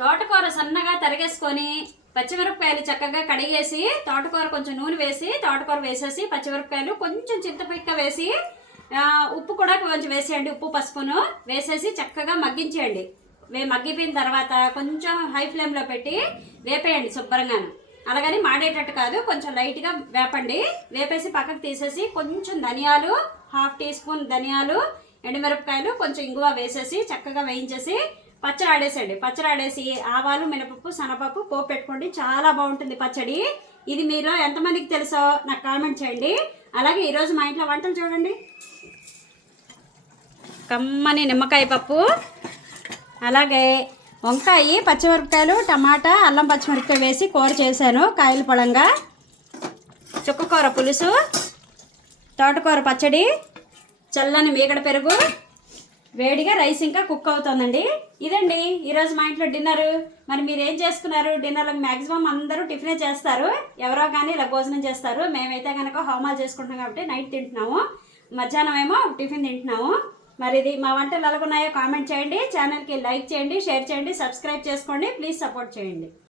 తోటకూర సన్నగా తరిగేసుకొని పచ్చిమిరపకాయలు చక్కగా కడిగేసి తోటకూర కొంచెం నూనె వేసి తోటకూర వేసేసి పచ్చిమిరపకాయలు కొంచెం చింతపిక్క వేసి ఉప్పు కూడా కొంచెం వేసేయండి, ఉప్పు పసుపును వేసేసి చక్కగా మగ్గించేయండి. మగ్గిపోయిన తర్వాత కొంచెం హై ఫ్లేమ్లో పెట్టి వేపేయండి శుభ్రంగాను. అలాగని మాడేటట్టు కాదు, కొంచెం లైట్గా వేపండి. వేపేసి పక్కకు తీసేసి కొంచెం ధనియాలు, 1/2 టీ స్పూన్ ధనియాలు, ఎండుమిరపకాయలు, కొంచెం ఇంగువ వేసేసి చక్కగా వేయించేసి పచ్చడి ఆడేసండి. పచ్చడి ఆడేసి ఆవాలు, మినపప్పు, శనగపప్పు పోపు పెట్టుకోండి. చాలా బాగుంటుంది పచ్చడి. ఇది మీరు ఎంతమందికి తెలుసో నాకు కామెంట్ చేయండి. అలాగే ఈరోజు మా ఇంట్లో వంటలు చూడండి. కమ్మని నిమ్మకాయ పప్పు, అలాగే వంకాయ, పచ్చిమిరపకాయలు, టమాటా, అల్లం పచ్చిమిరపకాయ వేసి కూర చేశాను కాయల పొలంగా. చుక్కకూర పులుసు, తోటకూర పచ్చడి, చల్లని మీగడ పెరుగు, వేడిగా రైస్ ఇంకా కుక్ అవుతుందండి. ఇదండి ఈరోజు మా ఇంట్లో డిన్నర్. మరి మీరు ఏం చేసుకున్నారు? డిన్నర్లకు మ్యాక్సిమం అందరూ టిఫినే చేస్తారు, ఎవరో కానీ ఇలా భోజనం చేస్తారు. మేమైతే కనుక హోమాలు చేసుకుంటున్నాం కాబట్టి నైట్ తింటున్నాము, మధ్యాహ్నం ఏమో టిఫిన్ తింటున్నాము. మరి ఇది మా వంటలు ఎలాగున్నాయో కామెంట్ చేయండి. ఛానల్కి లైక్ చేయండి, షేర్ చేయండి, సబ్స్క్రైబ్ చేసుకోండి. ప్లీజ్ సపోర్ట్ చేయండి.